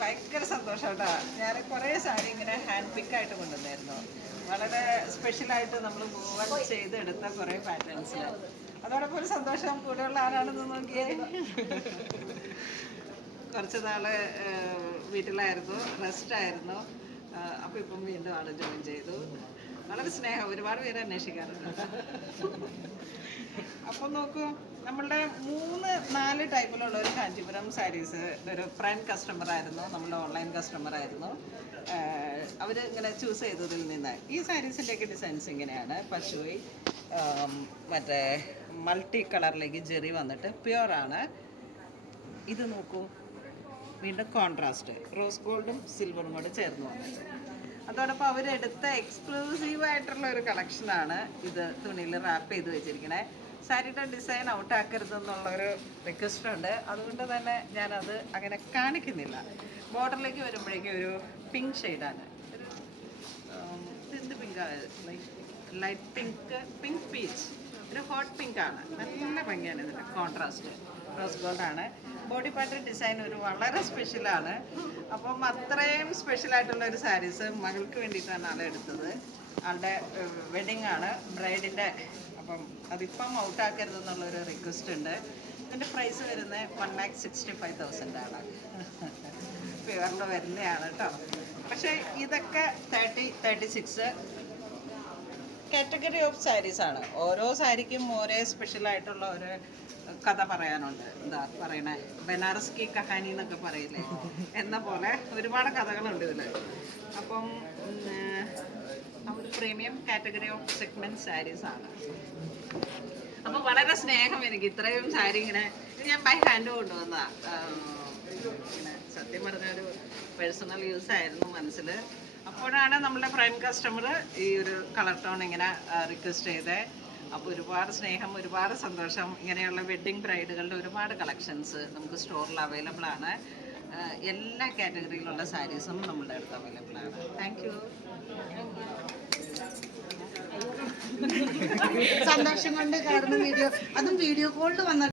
ഭയങ്കര സന്തോഷം കേട്ടോ. ഞാൻ കുറേ സാരി ഇങ്ങനെ ഹാൻഡ് പിക്കായിട്ട് കൊണ്ടുവന്നായിരുന്നു. വളരെ സ്പെഷ്യലായിട്ട് നമ്മൾ മൂവൻ ചെയ്തെടുത്ത കുറേ പാറ്റേൺസിൽ. അതോടൊപ്പം ഒരു സന്തോഷം കൂടെയുള്ള ആരാണെന്ന് നോക്കിയേ. കുറച്ച് നാള് വീട്ടിലായിരുന്നു, റെസ്റ്റായിരുന്നു. അപ്പോൾ ഇപ്പം വീണ്ടും ആൾ ജോയിൻ ചെയ്തു. വളരെ സ്നേഹം, ഒരുപാട് പേര് അന്വേഷിക്കാറുണ്ട്. അപ്പം നോക്കൂ, നമ്മളുടെ 3-4 ടൈപ്പിലുള്ള ഒരു കാഞ്ചീപുരം സാരീസ് ഒരു ഫ്രണ്ട് കസ്റ്റമറായിരുന്നു, നമ്മളുടെ ഓൺലൈൻ കസ്റ്റമറായിരുന്നു. അവർ ഇങ്ങനെ ചൂസ് ചെയ്തതിൽ നിന്ന് ഈ സാരീസിൻ്റെയൊക്കെ ഡിസൈൻസ് ഇങ്ങനെയാണ്. പശുവി മറ്റേ മൾട്ടി കളറിലേക്ക് ജെറി വന്നിട്ട് പ്യുവറാണ്. ഇത് നോക്കൂ, വീണ്ടും കോൺട്രാസ്റ്റ് റോസ് ഗോൾഡും സിൽവറും കൂടെ ചേർന്ന് വന്നിട്ട്. അതോടൊപ്പം അവരെടുത്ത എക്സ്ക്ലൂസീവായിട്ടുള്ള ഒരു കളക്ഷനാണ് ഇത്. തുണിയിൽ റാപ്പ് ചെയ്ത് വെച്ചിരിക്കണേ. സാരിയുടെ ഡിസൈൻ ഔട്ടാക്കരുതെന്നുള്ളൊരു റിക്വസ്റ്റ് ഉണ്ട്. അതുകൊണ്ട് തന്നെ ഞാനത് അങ്ങനെ കാണിക്കുന്നില്ല. ബോർഡറിലേക്ക് വരുമ്പോഴേക്കും ഒരു പിങ്ക് ഷെയ്ഡാണ്, ഒരു എന്ത് പിങ്കാണ്, ലൈറ്റ് പിങ്ക് പീച്ച്, ഒരു ഹോട്ട് പിങ്കാണ്. നല്ല ഭംഗിയാണ് ഇതിൻ്റെ കോൺട്രാസ്റ്റ്. റോസ് ഗോൾഡാണ്. ബോഡി പാർട്ട് ഡിസൈൻ ഒരു വളരെ സ്പെഷ്യലാണ്. അപ്പം അത്രയും സ്പെഷ്യലായിട്ടുള്ള ഒരു സാരീസ് മകൾക്ക് വേണ്ടിയിട്ടാണ് ആളെടുത്തത്. ആളുടെ വെഡിങ് ആണ്, ബ്രൈഡിൻ്റെ. അപ്പം അതിപ്പം ഔട്ടാക്കരുതെന്നുള്ളൊരു റിക്വസ്റ്റ് ഉണ്ട്. ഇതിൻ്റെ പ്രൈസ് വരുന്നത് 1,65,000 ആണ്. പ്യുവറിൽ വരുന്നതാണ് കേട്ടോ. പക്ഷേ ഇതൊക്കെ 36 കാറ്റഗറി ഓഫ് സാരീസാണ്. ഓരോ സാരിക്കും ഓരോ സ്പെഷ്യലായിട്ടുള്ള ഒരു കഥ പറയാനുണ്ട്. എന്താ പറയണേ, ബനാറസ് കി കഹാനി എന്നൊക്കെ പറയില്ലേ, എന്ന പോലെ ഒരുപാട് കഥകളുണ്ട് ഇതിൽ. അപ്പം ഒരു പ്രീമിയം കാറ്റഗറി ഓഫ് സെഗ്മെൻറ്റ് സാരീസാണ്. അപ്പം വളരെ സ്നേഹം എനിക്ക് ഇത്രയും സാരി ഇങ്ങനെ ഞാൻ ബൈ ഹാൻഡ് കൊണ്ടുവന്നതാണ്. ഇങ്ങനെ സത്യം പറഞ്ഞൊരു പേഴ്സണൽ യൂസ് ആയിരുന്നു മനസ്സിൽ. അപ്പോഴാണ് നമ്മളുടെ ഫ്രണ്ട് കസ്റ്റമർ ഈ ഒരു കളർ ടോൺ ഇങ്ങനെ റിക്വസ്റ്റ് ചെയ്തത്. അപ്പോൾ ഒരുപാട് സ്നേഹം, ഒരുപാട് സന്തോഷം. ഇങ്ങനെയുള്ള വെഡ്ഡിങ് ബ്രൈഡുകളുടെ ഒരുപാട് കളക്ഷൻസ് നമുക്ക് സ്റ്റോറിൽ അവൈലബിൾ ആണ്. എല്ലാ കാറ്റഗറിയിലുള്ള സാരീസും നമ്മളുടെ അടുത്ത് അവൈലബിൾ ആണ്. Thank you. സന്തോഷം കൊണ്ട് കാരണം വീഡിയോ, അതും വീഡിയോ കോളിൽ വന്ന